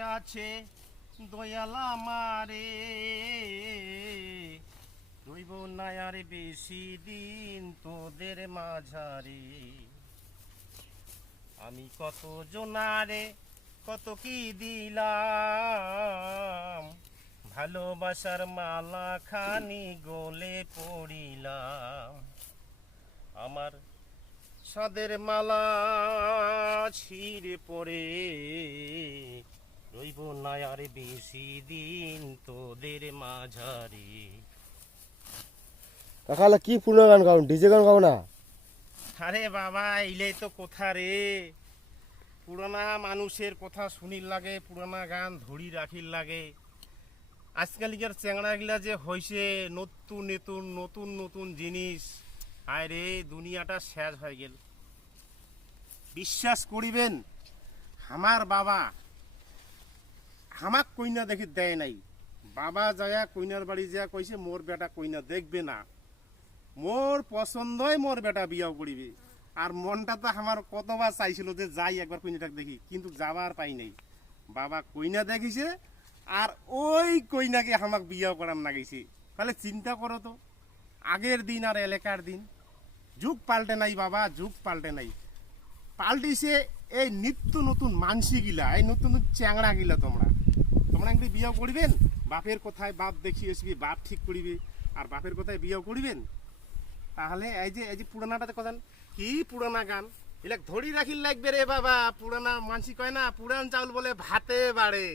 আছে দয়াল আমারে রইব না আর বেশি দিন তোদের মাঝারে। আমি কত জনারে কত কি দিলাম, ভালোবাসার মালা খানি গলে পড়িলাম। আমার সাদের মালা ছিঁড়ে পড়ে রইব না আর বেশি দিন তোদের মাঝারে। কাকালা কি পুরনো গান গাও, ডিজে গান গাও না? আরে বাবা এইলে তো কথা রে, পুরানা মানুষের কথা শুনির লাগে, পুরানা গান ধরি রাখির লাগে। আজকালকার চ্যাংড়াগুলা যে হয়েছে নতুন নতুন নতুন নতুন জিনিস, আয় রে দুনিয়াটা শেষ হয়ে গেল। বিশ্বাস করিবেন, আমার বাবা আমাক কইনা দেখি দেয় নাই। বাবা যায়া কইনার বাড়ি যা কইছে মোর বেটা কইনা দেখবে না, মোর পছন্দই মোর বেটা বিয়াও করিবে। আর মনটা তো আমার কতবার চাইছিল যে যাই একবার কইনাটাকে দেখি, কিন্তু যাবার পাই নাই। বাবা কইনা দেখিছে আর ওই কইনাকে আমাকে বিয়াও করার না গেছে। তাহলে চিন্তা করো তো, আগের দিন আর এলাকার দিন, যুগ পাল্টে নাই বাবা, যুগ পাল্টে নাই। পাল্টিছে এই নিত্য নতুন মানসিগুলা, এই নতুন নতুন চ্যাংড়া গিলা। তোমরা একদিন বিয়ে করিবেন, বাপের কোথায় বাপ দেখিয়ে আসবি, বাপ ঠিক করিবে, আর বাপের কোথায় বিয়ে করিবেন। তাহলে এই যে পুরানাটাতে কথা কি পুরানা গান এলাক ধরি রাখির লাগবে রে বাবা। পুরানা মানসি কয় না পুরান চাউল বলে ভাতে বাড়ে।